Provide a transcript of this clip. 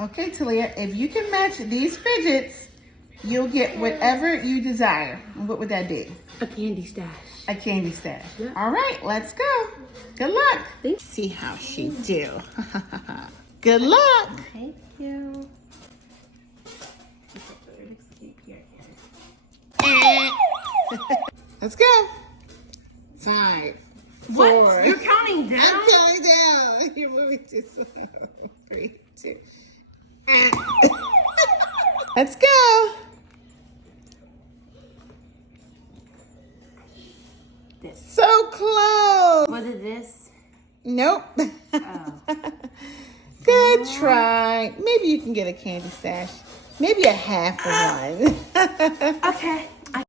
Okay, Talia, if you can match these fidgets, you'll get whatever you desire. What would that be? A candy stash. A candy stash. Yeah. All right, let's go. Good luck. Thanks. See how she do. Good luck. Thank you. Let's go. 5, 4. What? You're counting down? I'm counting down. You're moving too slow. 3, 2. Let's go. This. So close. Was it this? Nope. Oh. Good try. Maybe you can get a candy stash. Maybe a half of one. Okay.